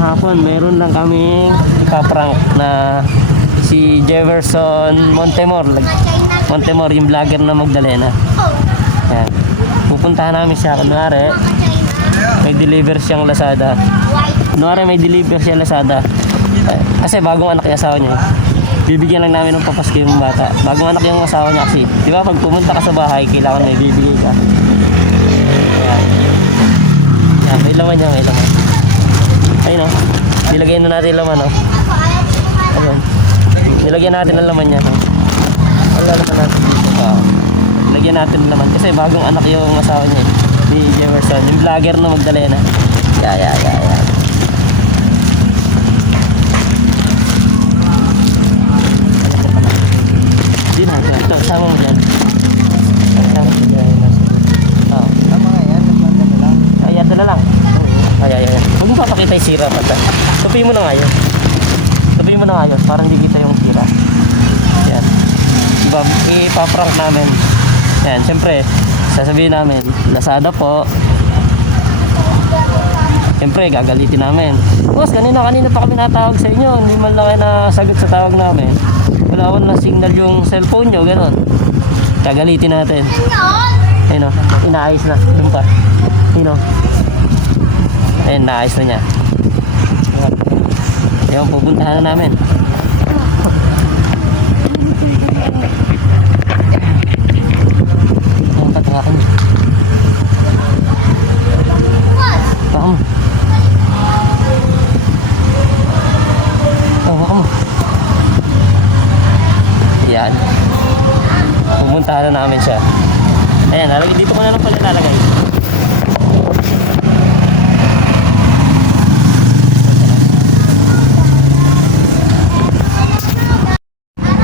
kahapon meron lang kaming ipaprank na si Jefferson Montemor. Montemor, yung vlogger na Magdalena. Yan. Pupuntahan namin siya. Kunwari, may deliver siyang Lazada. Kasi bagong anak yung asawa niya. Bibigyan lang namin ng papasko yung bata. Bagong anak yung asawa niya kasi. Di ba pag pumunta ka sa bahay, kailangan may bibigay ka. Yan. Yan, may laman niya, may laman. Ayun o. Nilagyan na natin laman o. Ayun. Nilagyan natin ang laman niya. Wala naman natin dito. Nilagyan natin ang laman. Kasi bagong anak yung asawa niya. Ni Jefferson. Yung vlogger na Magdalena. Yeah. Hindi na. Ito, sama mo dyan. Sama mo dyan. Oo. Ang mga yan, nagpapagano lang. Ayan, ito na lang. Ay. Huwag mo papakita yung sira pa. Tupiin mo na nga yun. Para hindi kita yung sira. Yan. Diba, ipaprank namin. Yan, siyempre, sasabihin namin, Lazada po. Siyempre, gagalitin namin. Boss, kanina pa kami natawag sa inyo. Hindi man lang kayo nasagot sa tawag namin. Wala akong na signal yung cellphone nyo, gano'n. Gagalitin natin. Ayun o, inaayos na. Doon pa. Ayun o. Ayun, naayos na niya. Ayun, pupuntahan na namin. Ayun, patawakan niya. Tawakan mo. Tawakan mo. Yan. Pupuntahan na namin siya. Ayan, dito ko na lang pala lalagay.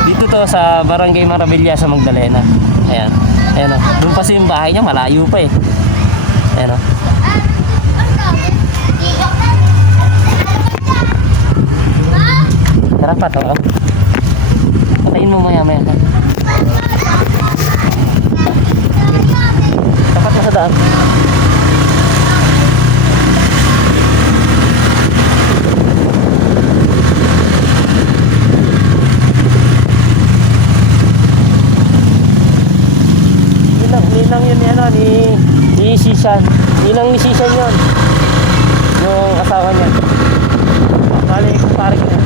Dito to sa Barangay Marabilla sa Magdalena. Ayan. Ayan o. Doon pa yung bahay niya, malayo pa eh. Ayan o. Tara pa to. Patayin mo maya. Tapat mo sa daan. Nilang yun ni Sishan. Nilang ni Sishan yun. Yung asawa niya. Bali, kumpare ko na.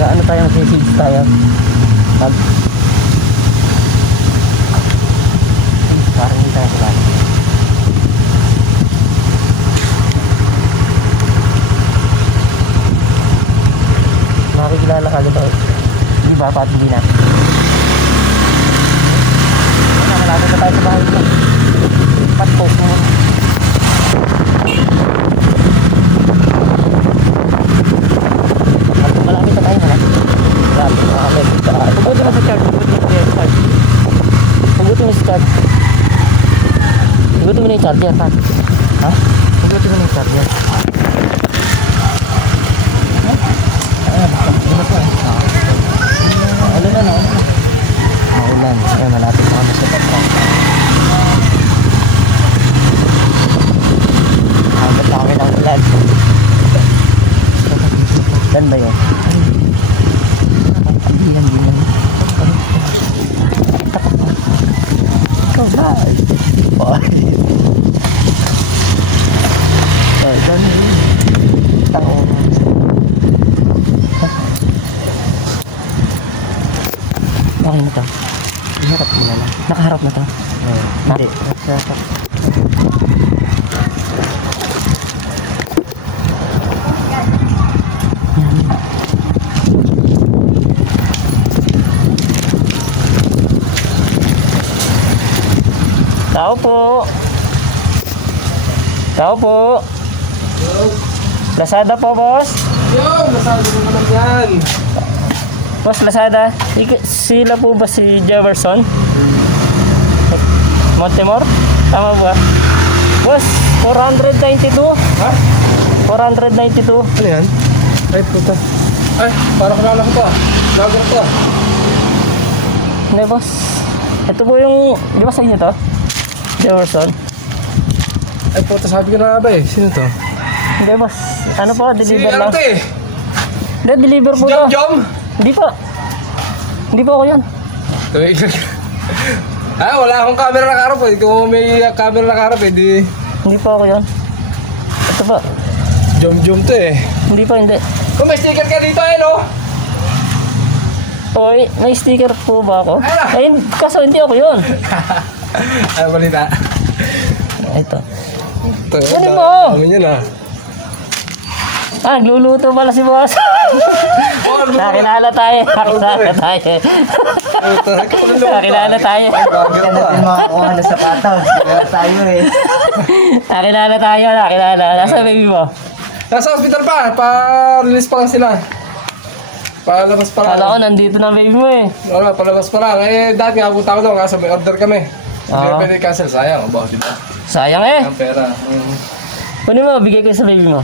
Ano tayo mag-sisig tayo? Parang hindi tayo sa bahay. Makikilala ka dito. Hindi ba? Paat hindi natin. Malapit na tayo sa bahay nila. Pat-post mo. Malapit na tayo na lang. Pugutin mo si Chard. Pugutin mo si Chard. Pugutin mo na yung charger, Pat. Ha? Pugutin mo na yung charger. Ano na? Maulan. Ayan, malapit na kami sa Patron. Agad na kami ng ulan. Dan ba yun? Bilang. Ikaw ba? Boy. Dan. Tao. Okay na to. Iharap mo na lang. Nakaharap na to? Hindi. Nakaharap. Tao po. Lazada po, boss. Lazada mo naman yan. Boss, Lazada. Sila po ba si Jefferson? Montemor? Tama ba? Boss, 492. Ha? 492. Ano yan? Ay, puta. Ay, parang kilala ko to ah. Vlogger to ah. Hindi, boss. Ito po yung, di ba sa inyo to? Jemerson. Ay, puta, sabi ko na nga ba eh. Sino to? Hindi, boss. Ano po, Si deliver ano lang. to eh? Hindi, deliver Si po to. Jom Jom? Hindi po. Hindi po ako yan. Tumigil ka. Ah, wala akong camera nakaharap eh. Kung may camera nakaharap eh, di... Hindi po ako yan. Ito po. Jom Jom to eh. Hindi po, hindi. Kung may sticker ka dito eh, no? Oy, may sticker po ba ako? Ano? Ayun, kaso hindi ako yun. Ay, balita. Ito. Ito, Kunin mo. dami niya na. Ah, nagluluto pala si boss. Oh, ano ba? Nakilala tayo. Nakilala tayo. Ito, Nakilala tayo. Vlogger to ah. Makakuha na sapatos. Kaya tayo eh. Nakilala tayo. Nakilala. Nasa baby mo? Nasa hospital pa. Pa-release pa lang sila. Palabas pa lang. Kala ko nandito na baby mo eh. Wala, palabas pa lang. Eh, dati nga punta ko doon kasi may order kami. Hindi Oo. pwede cancel. Sayang, ba? Diba? Sayang eh. Ang pera. Kunin mo, bigay ko sa baby mo.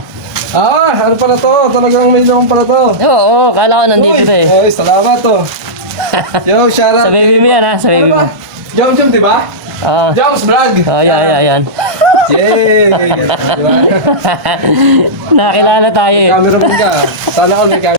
Ah, ano pala to? Talagang may naman pala to. Oo, kala ko nandito na eh. Uy, salamat to. Yo, shout out. Sa baby mo yan ha, sa baby Ano mo. ba? Jom Jom, di ba? Oo. Jom's Vlog. Oh, yan. Yay! Diba? Nakilala tayo eh. Camera mo ka. Sana all may camera.